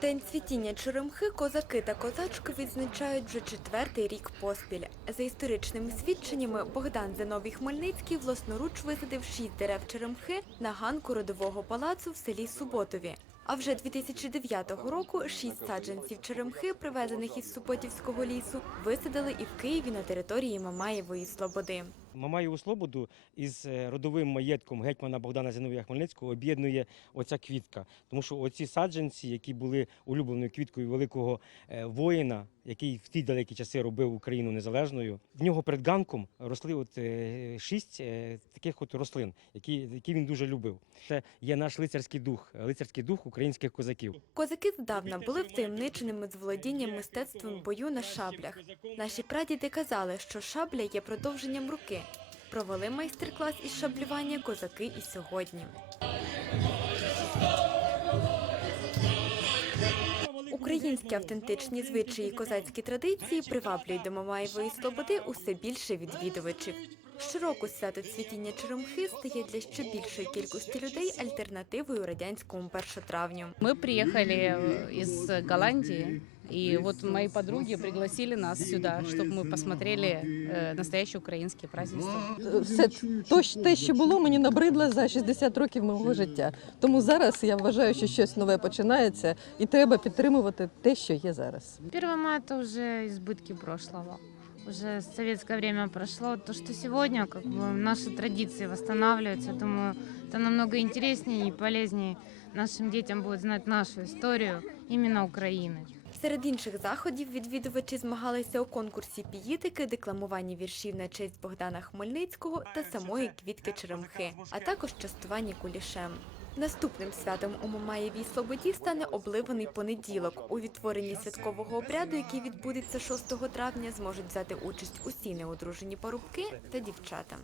День цвітіння черемхи козаки та козачки відзначають вже четвертий рік поспіль. За історичними свідченнями, Богдан Зиновій Хмельницький власноруч висадив шість дерев черемхи на ганку родового палацу в селі Суботові. А вже 2009 року шість саджанців черемхи, привезених із Суботівського лісу, висадили і в Києві на території Мамаєвої Слободи. Мамаєву Слободу із е, родовим маєтком гетьмана Богдана Зіновія Хмельницького об'єднує оця квітка. Тому що оці саджанці, які були улюбленою квіткою великого е, воїна, який в ті далекі часи робив Україну незалежною, в нього перед ганком росли от е, шість е, таких от рослин, які, які він дуже любив. Це є наш лицарський дух, лицарський дух українських козаків. Козаки здавна були втаємниченими з володінням мистецтвом бою на шаблях. Наші прадіди казали, що шабля є продовженням руки. Провели майстер-клас із шаблювання козаки і сьогодні. Українські автентичні звичаї і козацькі традиції приваблюють до Мамаєвої слободи усе більше відвідувачів. Щороку свято цвітіння черемхи стає для ще більшої кількості людей альтернативою радянському першотравню. Ми приїхали із из Голландии, и вот мои подруги пригласили нас сюда, чтобы мы посмотрели э, настоящие украинские празднества. все то, що- те, що було, мені набридло за 60 років мого життя. Тому зараз я вважаю, що щось нове починається, і треба підтримувати те, що є зараз. 1 мая это уже избытки прошлого. Уже советское время прошло. То, что сегодня как бы, наши традиции восстанавливаются, я думаю, это намного интереснее и полезнее нашим детям будет знать нашу историю именно Украины. Серед інших заходів відвідувачі змагалися у конкурсі піїтики, декламування віршів на честь Богдана Хмельницького та самої квітки черемхи, а також частування кулішем. Наступним святом у Мамаєвій Слободі стане обливаний понеділок. У відтворенні святкового обряду, який відбудеться 6 травня, зможуть взяти участь усі неодружені парубки та дівчата.